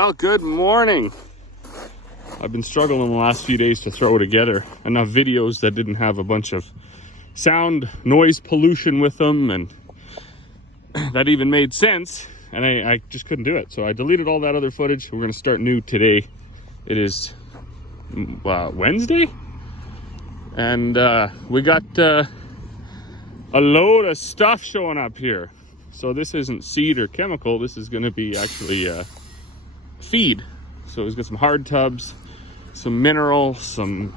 Well, good morning. I've been struggling the last few days to throw together enough videos that didn't have a bunch of sound, noise pollution with them, and that even made sense, and I just couldn't do it. So I deleted all that other footage. We're going to start new today. It is Wednesday, and we got a load of stuff showing up here. So this isn't seed or chemical. This is going to be actually feed. So we've got some hard tubs, some mineral, some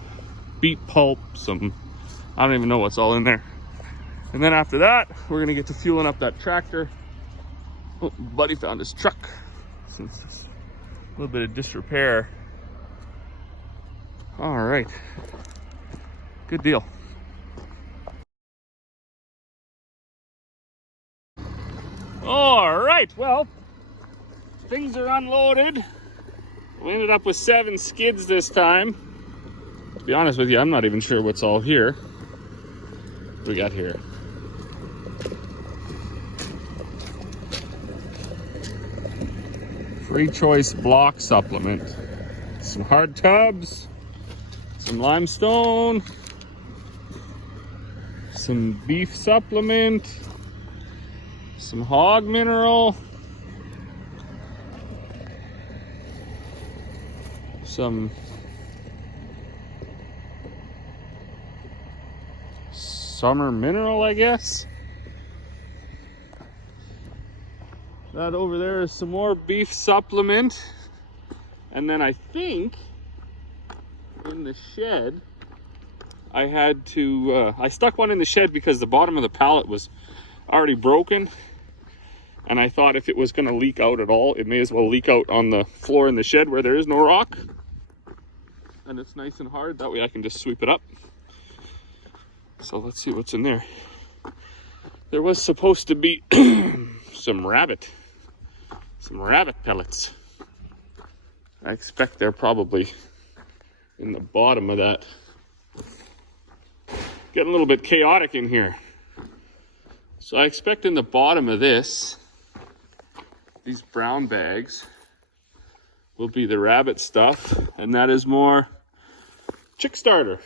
beet pulp, some, I don't even know what's all in there. And then after that, we're gonna get to fueling up that tractor. Oh, buddy found his truck. Since a little bit of disrepair. All right, good deal. All right, well, things are unloaded. We ended up with 7 skids this time. To be honest with you, I'm not even sure what's all here. What do we got here? Free Choice Block Supplement. Some hard tubs, some limestone, some beef supplement, some hog mineral, some summer mineral, I guess. That over there is some more beef supplement. And then I think in the shed, I had to, I stuck one in the shed because the bottom of the pallet was already broken. And I thought if it was gonna leak out at all, it may as well leak out on the floor in the shed where there is no rock. And it's nice and hard, that way I can just sweep it up. So let's see what's in there. There was supposed to be some rabbit pellets. I expect they're probably in the bottom of that. Getting a little bit chaotic in here. So I expect in the bottom of this, these brown bags will be the rabbit stuff, and that is more chick starter.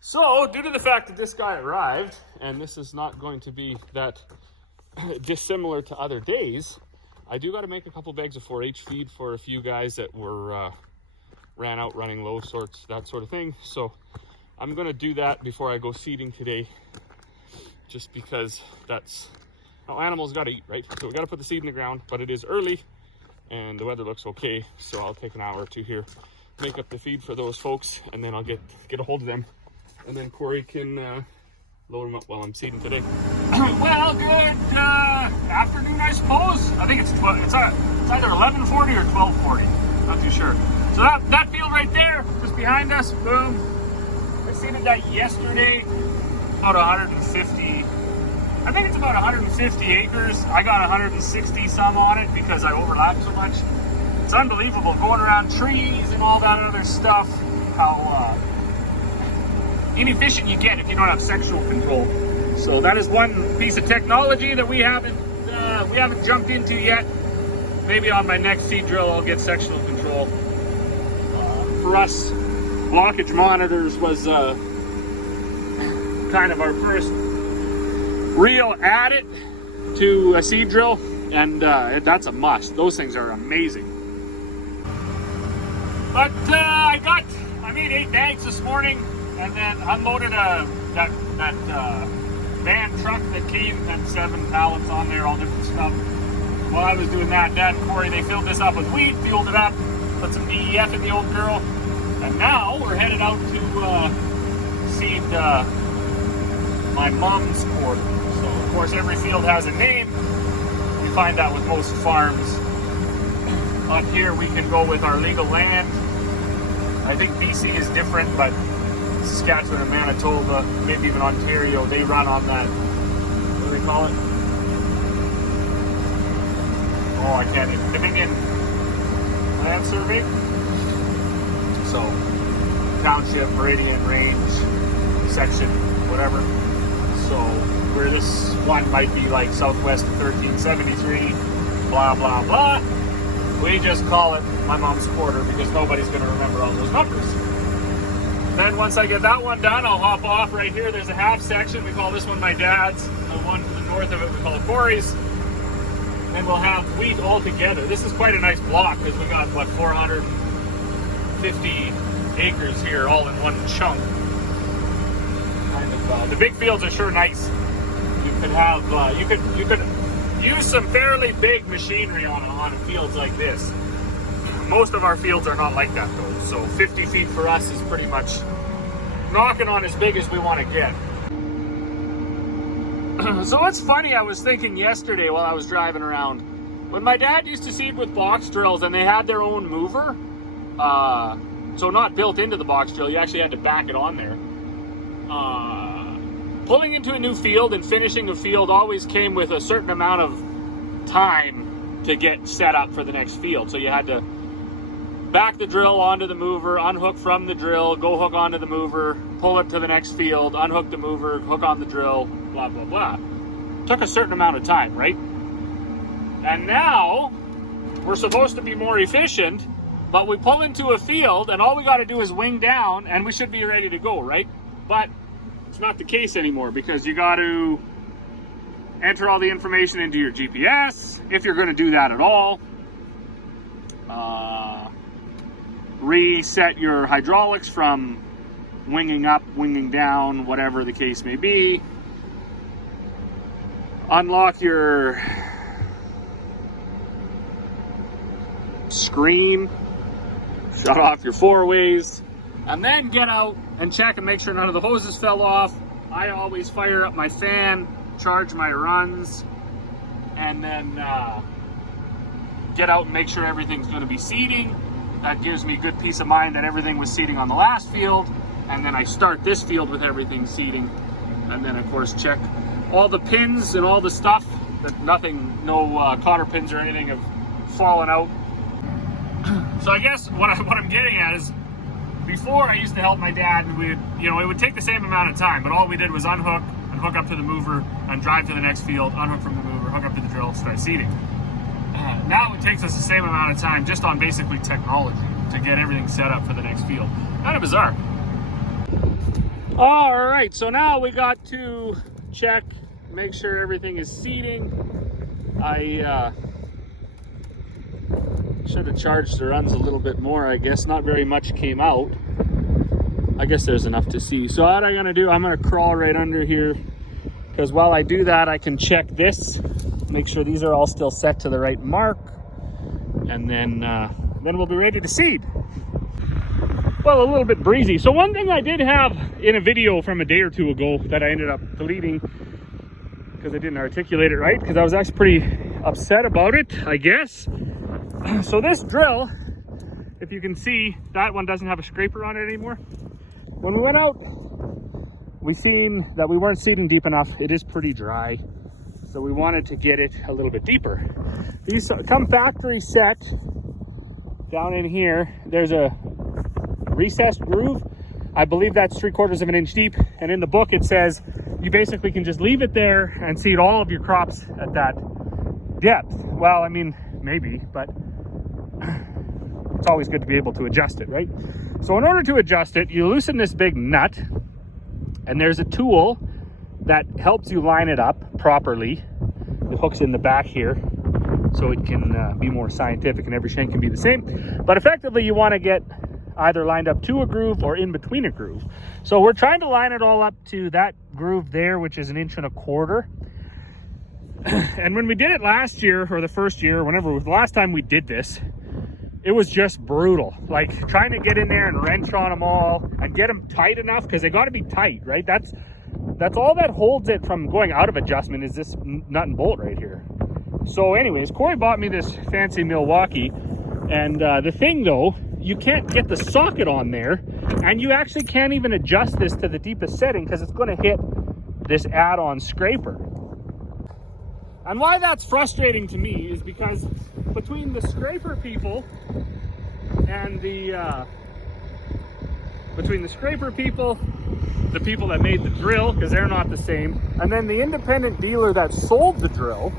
So, due to the fact that this guy arrived, and this is not going to be that dissimilar to other days, I do got to make a couple bags of 4-H feed for a few guys that were ran out running low, sorts, that sort of thing. So I'm going to do that before I go seeding today, just because that's how animals got to eat, right? So we got to put the seed in the ground, but it is early and the weather looks okay, so I'll take an hour or two here, make up the feed for those folks, and then I'll get a hold of them, and then Corey can load them up while I'm seeding today. Well, good afternoon, I suppose. I think it's either 11:40 or 12:40, not too sure. So that field right there, just behind us, boom. I seeded that yesterday, about 150. I think it's about 150 acres. I got 160 some on it because I overlapped so much. It's unbelievable going around trees and all that other stuff, how inefficient you get if you don't have sectional control. So that is one piece of technology that we haven't jumped into yet. Maybe on my next seed drill I'll get sectional control. For us, blockage monitors was kind of our first real added to a seed drill, and that's a must. Those things are amazing. But I made 8 bags this morning, and then unloaded that van truck that came, had 7 pallets on there, all different stuff. While I was doing that, Dad and Corey, they filled this up with wheat, fueled it up, put some DEF in the old girl, and now we're headed out to seed my mom's quarter. So of course every field has a name. We find that with most farms. On here we can go with our legal land. I think BC is different, but Saskatchewan and Manitoba, maybe even Ontario, they run on that, what do they call it? Oh, I can't even, Dominion Land Survey. So, township, meridian, range, section, whatever. So, where this one might be like southwest of 1373, blah, blah, blah. We just call it my mom's quarter because nobody's going to remember all those numbers. Then once I get that one done, I'll hop off right here. There's a half section. We call this one my dad's. The one to the north of it we call Corey's. And we'll have wheat all together. This is quite a nice block because we got, what, 450 acres here all in one chunk. Kind of, the big fields are sure nice. You could have, you could use some fairly big machinery on fields like this. Most of our fields are not like that though. So 50 feet for us is pretty much knocking on as big as we want to get. So it's funny, I was thinking yesterday while I was driving around, when my dad used to seed with box drills and they had their own mover, so not built into the box drill, you actually had to back it on there. Pulling into a new field and finishing a field always came with a certain amount of time to get set up for the next field. So you had to back the drill onto the mover, unhook from the drill, go hook onto the mover, pull it to the next field, unhook the mover, hook on the drill, blah, blah, blah. Took a certain amount of time, right? And now we're supposed to be more efficient, but we pull into a field and all we got to do is wing down and we should be ready to go, right? But it's not the case anymore because you got to enter all the information into your GPS, if you're going to do that at all. Reset your hydraulics from winging up, winging down, whatever the case may be. Unlock your screen, shut off your four-ways, and then get out and check and make sure none of the hoses fell off. I always fire up my fan, charge my runs, and then get out and make sure everything's going to be seeding. That gives me good peace of mind that everything was seeding on the last field, and then I start this field with everything seeding, and then of course check all the pins and all the stuff, that nothing, no cotter pins or anything have fallen out. So I guess what I'm getting at is, before I used to help my dad, and it would take the same amount of time, but all we did was unhook and hook up to the mover and drive to the next field, unhook from the mover, hook up to the drill, start seeding. Now it takes us the same amount of time just on basically technology to get everything set up for the next field. Kind of bizarre. All right, so now we got to check, make sure everything is seeding. I should have charged the runs a little bit more, I guess. Not very much came out. I guess there's enough to see. So what I'm gonna do, I'm gonna crawl right under here, because while I do that, I can check this, make sure these are all still set to the right mark, and then we'll be ready to seed. Well, a little bit breezy. So one thing I did have in a video from a day or two ago that I ended up deleting because I didn't articulate it right, because I was actually pretty upset about it, I guess. So this drill, if you can see, that one doesn't have a scraper on it anymore. When we went out, we seen that we weren't seeding deep enough. It is pretty dry, so we wanted to get it a little bit deeper. These come factory set. Down in here, there's a recessed groove. I believe that's 3/4 of an inch deep, and in the book it says you basically can just leave it there and seed all of your crops at that depth. Well, I mean, maybe, but it's always good to be able to adjust it, right? So in order to adjust it, you loosen this big nut, and there's a tool that helps you line it up properly. It hooks in the back here, so it can be more scientific and every shank can be the same. But effectively, you want to get either lined up to a groove or in between a groove. So we're trying to line it all up to that groove there, which is 1.25 inches. And when we did it last year, or the first year, the last time we did this, it was just brutal. Like trying to get in there and wrench on them all and get them tight enough, because they got to be tight, right? That's all that holds it from going out of adjustment, is this nut and bolt right here. So anyways, Corey bought me this fancy Milwaukee, and the thing though, you can't get the socket on there, and you actually can't even adjust this to the deepest setting because it's going to hit this add-on scraper. And why that's frustrating to me is because between the scraper people and the people that made the drill, because they're not the same, and then the independent dealer that sold the drill,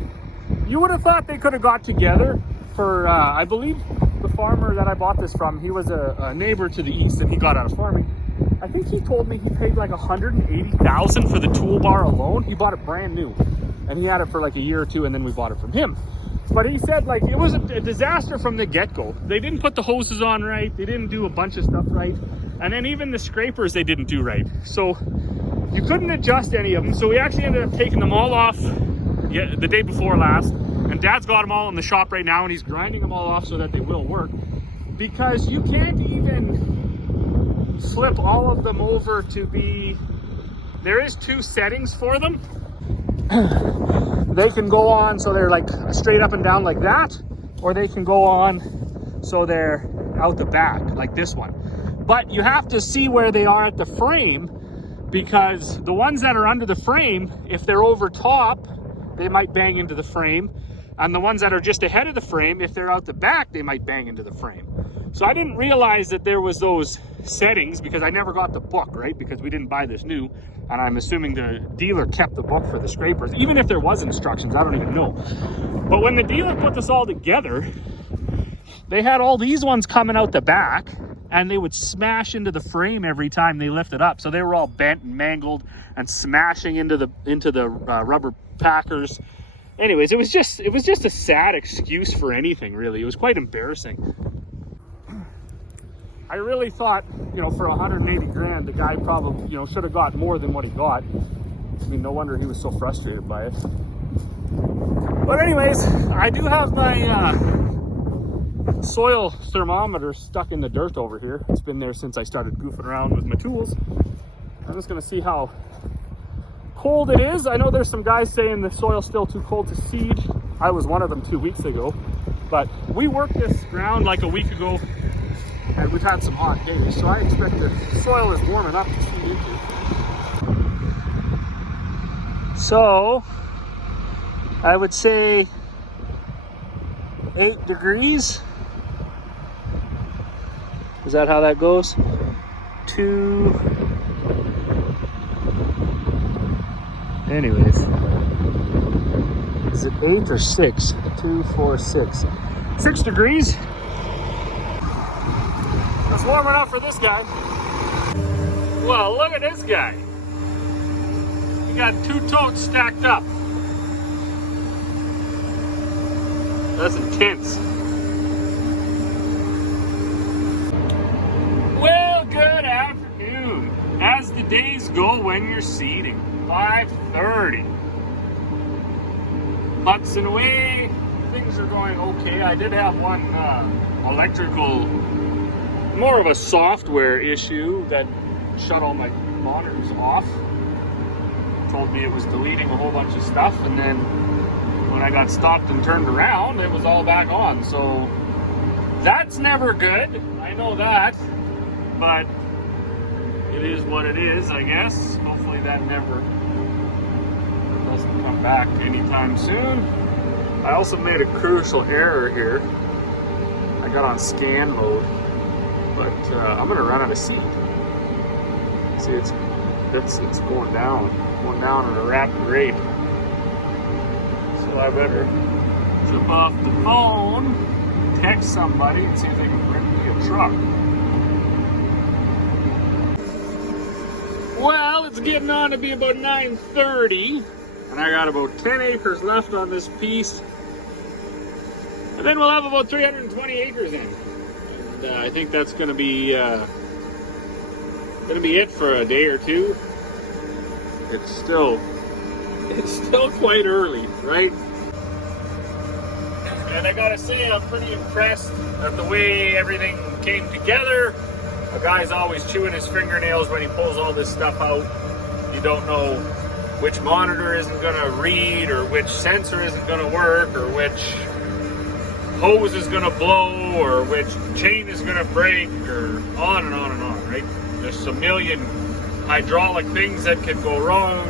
You would have thought they could have got together for, I believe the farmer that I bought this from, he was a neighbor to the east and he got out of farming. I think he told me he paid like $180,000 for the toolbar alone. He bought it brand new and he had it for like a year or two and then we bought it from him. But he said like it was a disaster from the get-go. They didn't put the hoses on right. They didn't do a bunch of stuff right. And then even the scrapers they didn't do right. So you couldn't adjust any of them. So we actually ended up taking them all off the day before last. And Dad's got them all in the shop right now and he's grinding them all off so that they will work. Because you can't even flip all of them over to be, there is 2 settings for them. They can go on so they're like straight up and down like that, or they can go on so they're out the back like this one. But you have to see where they are at the frame, because the ones that are under the frame, if they're over top, they might bang into the frame. And the ones that are just ahead of the frame, if they're out the back, they might bang into the frame. So I didn't realize that there was those settings because I never got the book, right? Because we didn't buy this new. And I'm assuming the dealer kept the book for the scrapers. Even if there was instructions, I don't even know. But when the dealer put this all together, they had all these ones coming out the back and they would smash into the frame every time they lifted up. So they were all bent and mangled and smashing into the rubber packers. Anyways, it was just a sad excuse for anything, really. It was quite embarrassing. I really thought, you know, for 180 grand, the guy probably, you know, should have got more than what he got. I mean, no wonder he was so frustrated by it. But anyways, I do have my soil thermometer stuck in the dirt over here. It's been there since I started goofing around with my tools. I'm just gonna see how cold it is. I know there's some guys saying the soil's still too cold to seed. I was one of them 2 weeks ago, but we worked this ground like a week ago and we've had some hot days, so I expect the soil is warming up to seed into. So I would say 8 degrees. Is that how that goes? 2. Anyways, is it 8 or 6? 2, 4, 6. 6 degrees. That's warm enough for this guy. Well, look at this guy. He got 2 totes stacked up. That's intense. Well, good afternoon. As the days go when you're seeding. 5:30. Hudson away. Things are going okay. I did have one electrical, more of a software issue that shut all my monitors off. Told me it was deleting a whole bunch of stuff, and then when I got stopped and turned around, it was all back on. So that's never good. I know that, but it is what it is, I guess. Hopefully that never doesn't come back anytime soon. I also made a crucial error here. I got on scan mode, but I'm gonna run out of seed. See, it's going down at a rapid rate. So I better jump off the phone, text somebody, and see if they can rent me a truck. Well, it's getting on to be about 9:30, and I got about 10 acres left on this piece. And then we'll have about 320 acres in. And I think that's gonna be it for a day or two. It's still quite early, right? And I gotta say, I'm pretty impressed at the way everything came together. A guy's always chewing his fingernails when he pulls all this stuff out. You don't know which monitor isn't gonna read, or which sensor isn't gonna work, or which hose is gonna blow, or which chain is gonna break, or on and on and on, right? There's a million hydraulic things that can go wrong.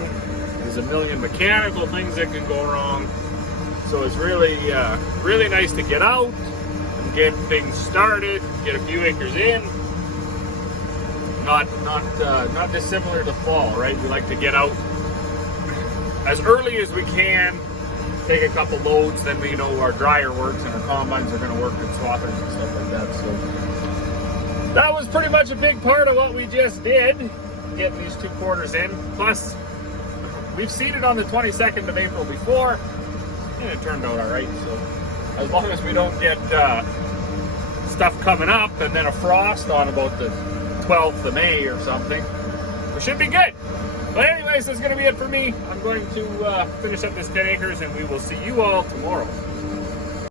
There's a million mechanical things that can go wrong. So it's really, really nice to get out and get things started, get a few acres in. Not dissimilar to fall, right? We like to get out as early as we can take a couple loads, then we know our dryer works and our combines are going to work with swathers and stuff like that. So that was pretty much a big part of what we just did, getting these 2 quarters in. Plus, we've seeded on the 22nd of April before, and it turned out all right. So as long as we don't get stuff coming up and then a frost on about the 12th of May or something, we should be good. But anyways, that's going to be it for me. I'm going to finish up this 10 acres, and we will see you all tomorrow.